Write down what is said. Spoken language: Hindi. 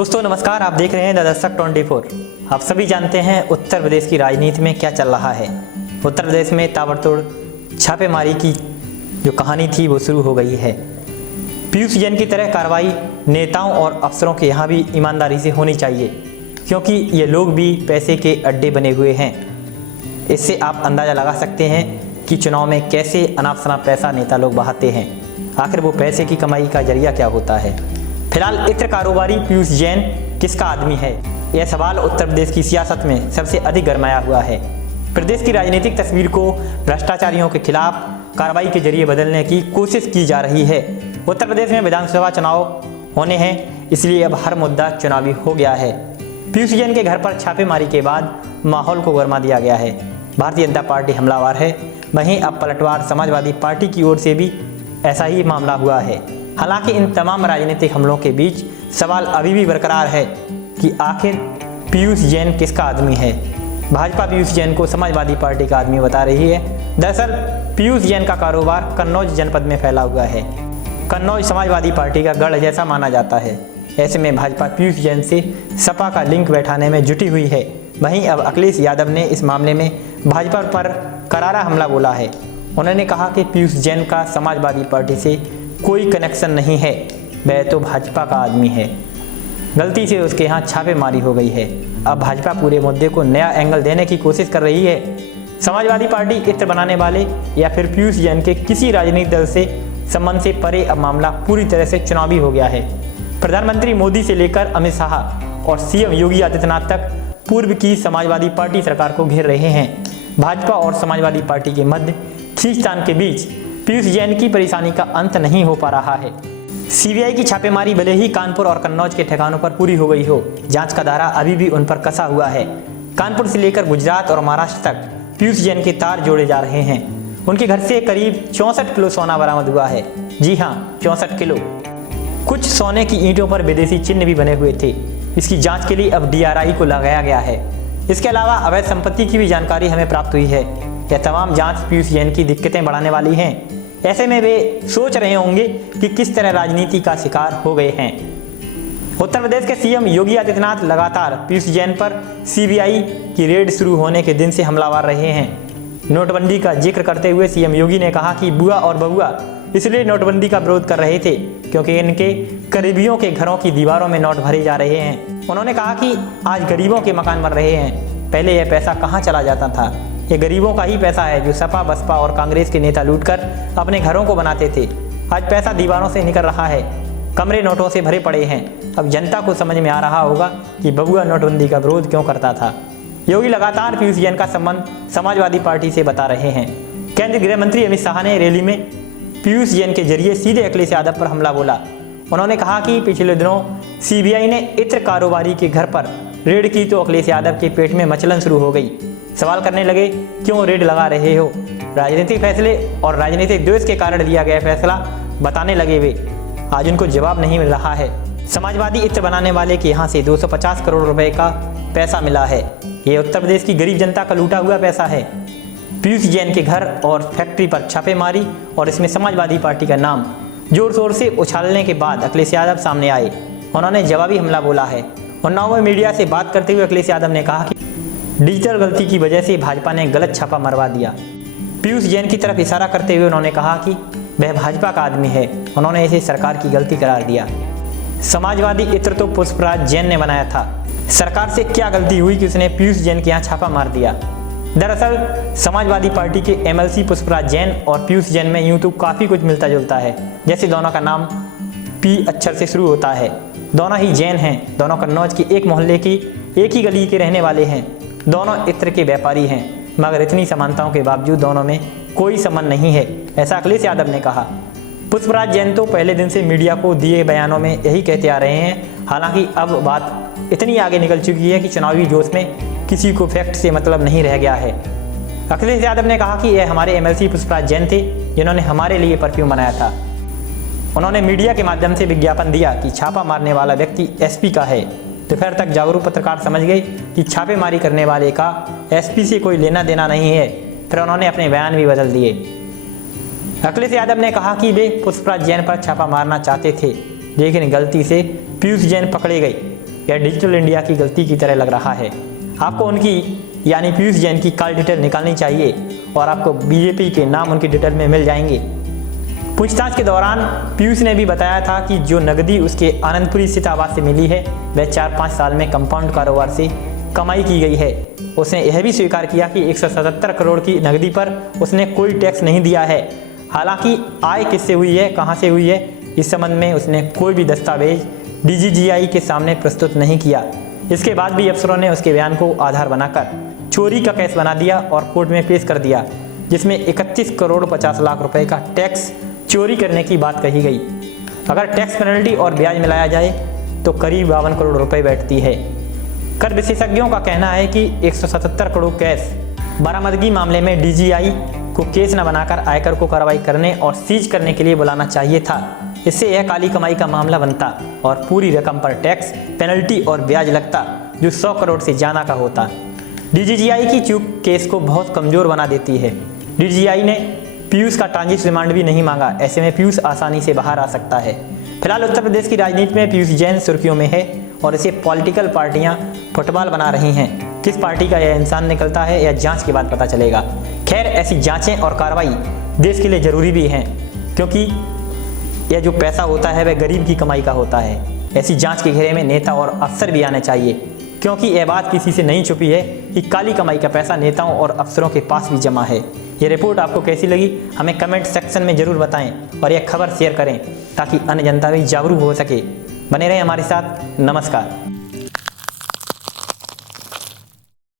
दोस्तों नमस्कार, आप देख रहे हैं द दस्तक 24। आप सभी जानते हैं उत्तर प्रदेश की राजनीति में क्या चल रहा है। उत्तर प्रदेश में ताबड़तोड़ छापेमारी की जो कहानी थी वो शुरू हो गई है। पीयूष जैन की तरह कार्रवाई नेताओं और अफसरों के यहाँ भी ईमानदारी से होनी चाहिए, क्योंकि ये लोग भी पैसे के अड्डे बने हुए हैं। इससे आप अंदाज़ा लगा सकते हैं कि चुनाव में कैसे अनाप शनाप पैसा नेता लोग बहाते हैं। आखिर वो पैसे की कमाई का जरिया क्या होता है। फिलहाल इत्र कारोबारी पीयूष जैन किसका आदमी है, यह सवाल उत्तर प्रदेश की सियासत में सबसे अधिक गरमाया हुआ है। प्रदेश की राजनीतिक तस्वीर को भ्रष्टाचारियों के खिलाफ कार्रवाई के जरिए बदलने की कोशिश की जा रही है। उत्तर प्रदेश में विधानसभा चुनाव होने हैं, इसलिए अब हर मुद्दा चुनावी हो गया है। पीयूष जैन के घर पर छापेमारी के बाद माहौल को गरमा दिया गया है। भारतीय जनता पार्टी हमलावर है, वहीं अब पलटवार समाजवादी पार्टी की ओर से भी ऐसा ही मामला हुआ है। हालांकि इन तमाम राजनीतिक हमलों के बीच सवाल अभी भी बरकरार है कि आखिर पीयूष जैन किसका आदमी है। भाजपा पीयूष जैन को समाजवादी पार्टी का आदमी बता रही है। दरअसल पीयूष जैन का कारोबार कन्नौज जनपद में फैला हुआ है। कन्नौज समाजवादी पार्टी का गढ़ जैसा माना जाता है। ऐसे में भाजपा पीयूष जैन से सपा का लिंक बैठाने में जुटी हुई है। वहीं अब अखिलेश यादव ने इस मामले में भाजपा पर करारा हमला बोला है। उन्होंने कहा कि पीयूष जैन का समाजवादी पार्टी से कोई कनेक्शन नहीं है, वह तो भाजपा का आदमी है। गलती से उसके यहाँ छापेमारी हो गई है। अब भाजपा पूरे मुद्दे को नया एंगल देने की कोशिश कर रही है। समाजवादी पार्टी इत्र बनाने वाले या फिर पीयूष जैन के किसी राजनीतिक दल से संबंध से परे अब मामला पूरी तरह से चुनावी हो गया है। प्रधानमंत्री मोदी से लेकर अमित शाह और सीएम योगी आदित्यनाथ तक पूर्व की समाजवादी पार्टी सरकार को घेर रहे हैं। भाजपा और समाजवादी पार्टी के मध्य खींचतान के बीच पीयूष जैन की परेशानी का अंत नहीं हो पा रहा है। सीबीआई की छापेमारी भले ही कानपुर और कन्नौज के ठिकानों पर पूरी हो गई हो, जांच का दायरा अभी भी उन पर कसा हुआ है। कानपुर से लेकर गुजरात और महाराष्ट्र तक पीयूष जैन के तार जोड़े जा रहे हैं। उनके घर से करीब 64 किलो सोना बरामद हुआ है। जी हाँ, 64 किलो। कुछ सोने की ईंटों पर विदेशी चिन्ह भी बने हुए थे। इसकी जाँच के लिए अब DRI को लगाया गया है। इसके अलावा अवैध संपत्ति की भी जानकारी हमें प्राप्त हुई है। यह तमाम जांच पीयूष जैन की दिक्कतें बढ़ाने वाली हैं। ऐसे में वे सोच रहे होंगे कि किस तरह राजनीति का शिकार हो गए हैं। उत्तर प्रदेश के सीएम योगी आदित्यनाथ लगातार पीयूष जैन पर सीबीआई की रेड शुरू होने के दिन से हमलावर रहे हैं। नोटबंदी का जिक्र करते हुए सीएम योगी ने कहा कि बुआ और बबुआ इसलिए नोटबंदी का विरोध कर रहे थे क्योंकि इनके करीबियों के घरों की दीवारों में नोट भरे जा रहे हैं। उन्होंने कहा कि आज गरीबों के मकान बन रहे हैं। पहले यह पैसा कहाँ चला जाता था। ये गरीबों का ही पैसा है जो सपा बसपा और कांग्रेस के नेता लूटकर अपने घरों को बनाते थे। आज पैसा दीवारों से निकल रहा है, कमरे नोटों से भरे पड़े हैं। अब जनता को समझ में आ रहा होगा कि बबुआ नोटबंदी का विरोध क्यों करता था। योगी लगातार पीयूष जैन का संबंध समाजवादी पार्टी से बता रहे हैं। केंद्रीय गृह मंत्री अमित शाह ने रैली में पीयूष जैन के जरिए सीधे अखिलेश यादव पर हमला बोला। उन्होंने कहा कि पिछले दिनों सीबीआई ने इत्र कारोबारी के घर पर रेड की तो अखिलेश यादव के पेट में मचलन शुरू हो गई। सवाल करने लगे, क्यों रेड लगा रहे हो। राजनीतिक फैसले और राजनीतिक द्वेष के कारण लिया गया फैसला बताने लगे वे। आज उनको जवाब नहीं मिल रहा है। समाजवादी इत्र बनाने वाले के यहाँ से 250 करोड़ रुपए का पैसा मिला है। ये उत्तर प्रदेश की गरीब जनता का लूटा हुआ पैसा है। पीयूष जैन के घर और फैक्ट्री पर छापेमारी और इसमें समाजवादी पार्टी का नाम जोर शोर से उछालने के बाद अखिलेश यादव सामने आए। उन्होंने जवाबी हमला बोला है। उन्नाव में मीडिया से बात करते हुए अखिलेश यादव ने कहा कि डिजिटल गलती की वजह से भाजपा ने गलत छापा मरवा दिया। पीयूष जैन की तरफ इशारा करते हुए उन्होंने कहा कि वह भाजपा का आदमी है। उन्होंने इसे सरकार की गलती करार दिया। समाजवादी इत्र तो पुष्पराज जैन ने बनाया था। सरकार से क्या गलती हुई कि उसने पीयूष जैन के यहाँ छापा मार दिया। दरअसल समाजवादी पार्टी के MLC पुष्पराज जैन और पीयूष जैन में यूं तो काफ़ी कुछ मिलता जुलता है। जैसे दोनों का नाम P अक्षर से शुरू होता है। दोनों ही जैन हैं। दोनों कन्नौज की एक मोहल्ले की एक ही गली के रहने वाले हैं। दोनों इत्र के व्यापारी हैं, मगर इतनी समानताओं के बावजूद दोनों में कोई संबंध नहीं है, ऐसा अखिलेश यादव ने कहा। पुष्पराज जैन तो पहले दिन से मीडिया को दिए बयानों में यही कहते आ रहे हैं। हालांकि अब बात इतनी आगे निकल चुकी है कि चुनावी जोश में किसी को फैक्ट से मतलब नहीं रह गया है। अखिलेश यादव ने कहा कि यह हमारे MLC पुष्पराज जैन थे जिन्होंने हमारे लिए परफ्यूम बनाया था। उन्होंने मीडिया के माध्यम से विज्ञापन दिया कि छापा मारने वाला व्यक्ति SP का है। दोपहर तक जागरूक पत्रकार समझ गए कि छापेमारी करने वाले का SP से कोई लेना देना नहीं है। फिर उन्होंने अपने बयान भी बदल दिए। अखिलेश यादव ने कहा कि वे पुष्पराज जैन पर छापा मारना चाहते थे, लेकिन गलती से पीयूष जैन पकड़े गए। यह डिजिटल इंडिया की गलती की तरह लग रहा है। आपको उनकी यानी पीयूष जैन की कॉल डिटेल निकालनी चाहिए और आपको बीजेपी के नाम उनकी डिटेल में मिल जाएंगे। पूछताछ के दौरान पीयूष ने भी बताया था कि जो नकदी उसके आनंदपुरी स्थित आवास से मिली है वह 4-5 साल में कंपाउंड कारोबार से कमाई की गई है। उसने यह भी स्वीकार किया कि 177 करोड़ की नकदी पर उसने कोई टैक्स नहीं दिया है। हालांकि आय किससे हुई है, कहां से हुई है, इस संबंध में उसने कोई भी दस्तावेज डीजीजीआई के सामने प्रस्तुत नहीं किया। इसके बाद भी अफसरों ने उसके बयान को आधार बनाकर चोरी का केस बना दिया और कोर्ट में पेश कर दिया, जिसमें 31 करोड़ 50 लाख रुपए का टैक्स चोरी करने की बात कही गई। अगर टैक्स पेनल्टी और ब्याज मिलाया जाए तो करीब 52 करोड़ रुपए बैठती है। कर विशेषज्ञों का कहना है कि 177 करोड़ कैश बरामदगी मामले में डीजीआई को केस न बनाकर आयकर को कार्रवाई करने और सीज करने के लिए बुलाना चाहिए था। इससे यह काली कमाई का मामला बनता और पूरी रकम पर टैक्स, पेनल्टी और ब्याज लगता, जो 100 करोड़ से ज़्यादा का होता। डीजीआई की चूक केस को बहुत कमज़ोर बना देती है। डीजीआई ने पीयूष का ट्रांजिट रिमांड भी नहीं मांगा। ऐसे में पीयूष आसानी से बाहर आ सकता है। फिलहाल उत्तर प्रदेश की राजनीति में पीयूष जैन सुर्खियों में है और इसे पॉलिटिकल पार्टियां फुटबॉल बना रही हैं। किस पार्टी का यह इंसान निकलता है यह जांच के बाद पता चलेगा। खैर, ऐसी जांचें और कार्रवाई देश के लिए जरूरी भी हैं, क्योंकि यह जो पैसा होता है वह गरीब की कमाई का होता है। ऐसी जांच के घेरे में नेता और अफसर भी आने चाहिए, क्योंकि यह बात किसी से नहीं छुपी है कि काली कमाई का पैसा नेताओं और अफसरों के पास भी जमा है। ये रिपोर्ट आपको कैसी लगी हमें कमेंट सेक्शन में जरूर बताएं और यह खबर शेयर करें ताकि अन्य जनता भी जागरूक हो सके। बने रहें हमारे साथ। नमस्कार।